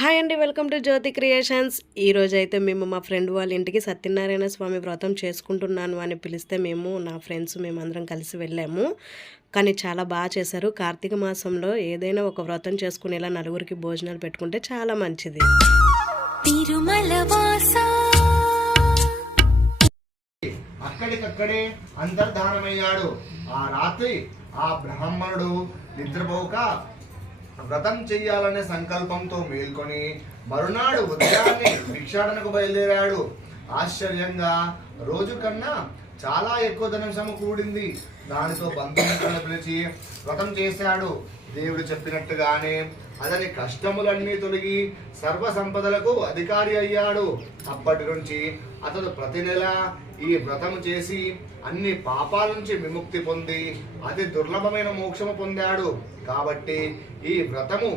Hi అండి, welcome to Jyothi creations. ఈరోజైతే మేము మా ఫ్రెండ్ వాళ్ళ ఇంటికి సత్యనారాయణ స్వామి వ్రతం చేసుకుంటున్నాను అని పిలిస్తే నా ఫ్రెండ్స్ మేమందరం కలిసి వెళ్ళాము. కానీ చాలా బాగా చేశారు. కార్తీక మాసంలో ఏదైనా ఒక వ్రతం చేసుకునేలా నలుగురికి భోజనాలు పెట్టుకుంటే చాలా మంచిది. అక్కడికక్కడే అంతర్ధానమయ్యాడు. ఆ రాత్రి ఆ బ్రాహ్మణుడు నిద్రపోక వ్రతం చెయ్యాలనే సంకల్పంతో మేల్కొని మరునాడు ఉదయాన్నే భిక్షాటనకు బయలుదేరాడు. ఆశ్చర్యంగా రోజు కన్నా చాలా ఎక్కువ ధనం సమకూడింది. దానితో బంధుమిత్రులను పిలిచి వ్రతం చేశాడు. దేవుడు చెప్పినట్టుగానే అతని కష్టములన్నీ తొలగి సర్వ సంపదలకు అధికారి అయ్యాడు. అప్పటి నుంచి అతడు ప్రతి నెల ఈ వ్రతం చేసి అన్ని పాపాల నుంచి విముక్తి పొంది అతి దుర్లభమైన మోక్షము పొందాడు. కాబట్టి ఈ వ్రతము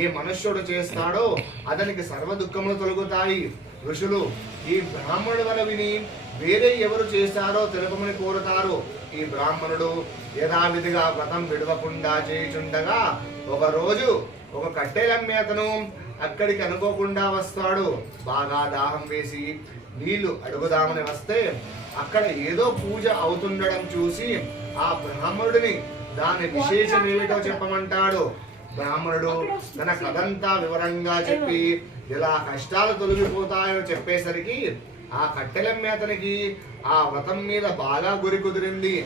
ఏ మనుష్యుడు చేస్తాడో అతనికి సర్వ దుఃఖములు తొలగుతాయి. ఋషులు ఈ బ్రాహ్మణుడు వల్ల విని వేరే ఎవరు చేశారో తెలుపమని కోరుతారు. ఈ బ్రాహ్మణుడు యథావిధిగా వ్రతం విడవకుండా చేయుచుండగా ఒకరోజు ఒక కట్టెలమ్మే అతను అక్కడికి అనుకోకుండా వస్తాడు. బాగా దాహం వేసి నీళ్లు అడుగుదామని వస్తే అక్కడ ఏదో పూజ అవుతుండడం చూసి ఆ బ్రాహ్మణుడిని దాని విశేషం ఏమిటో చెప్పమంటాడు. బ్రాహ్మణుడు తన కథంతా వివరంగా చెప్పి ఎలా కష్టాలు తొలగిపోతాయో చెప్పేసరికి ఆ కట్టెలమ్మే అతనికి ఆ వ్రతం మీద బాగా గురి కుదిరింది.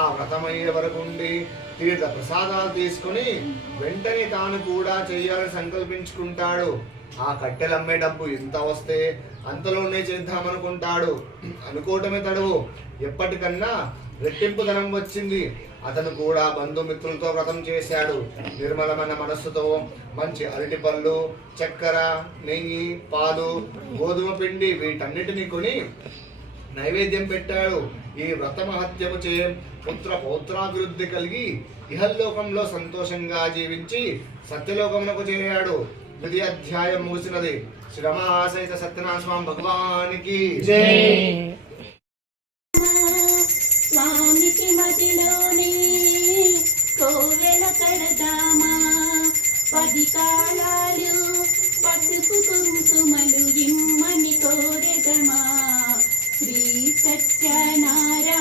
ఆ వ్రతం అయ్యే వరకు ఉండి తీర్థ ప్రసాదాలు తీసుకుని వెంటనే తాను కూడా చెయ్యాలని సంకల్పించుకుంటాడు. ఆ కట్టెలమ్మే డబ్బు ఎంత వస్తే అంతలోనే చేద్దామనుకుంటాడు. అనుకోవటమే తడువు. ఎప్పటికన్నా రెట్టింపు ధనం వచ్చింది. అతను కూడా బంధుమిత్రులతో వ్రతం చేశాడు. నిర్మలమైన మనస్సుతో మంచి అరటి పళ్ళు, చక్కెర, నెయ్యి, పాలు, గోధుమ పిండి వీటన్నిటిని కొని నైవేద్యం పెట్టాడు. ఈ వ్రత మహత్యము చే పుత్ర పౌత్రాభివృద్ధి కలిగి ఇహల్లోకంలో సంతోషంగా జీవించి సత్యలోకమునకు చేరాడు. ఇది అధ్యాయం ముగిసినది. శ్రమాసైత సత్యనారాయణ స్వామి భగవానికి జై. స్వామికి మదిలోనే కోవెల కడదామా, 10 కాలాలు పసుపు కుంకుమలు ఇమ్మని కోరెదమా. శ్రీ సత్యనారాయణుని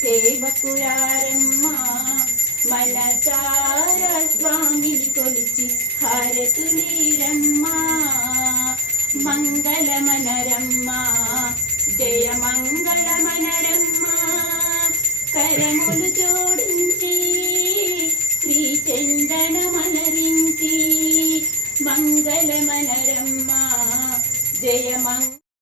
సేవకురారమ్మా, మనసార స్వామిని కొలిచి హారతులీరమ్మా. మంగళమనరమ్మా, జయ మంగళమనరమ్మా. కరములు జోడించి శ్రీ చందనమనరించి మంగళమనరమ్మా. జయ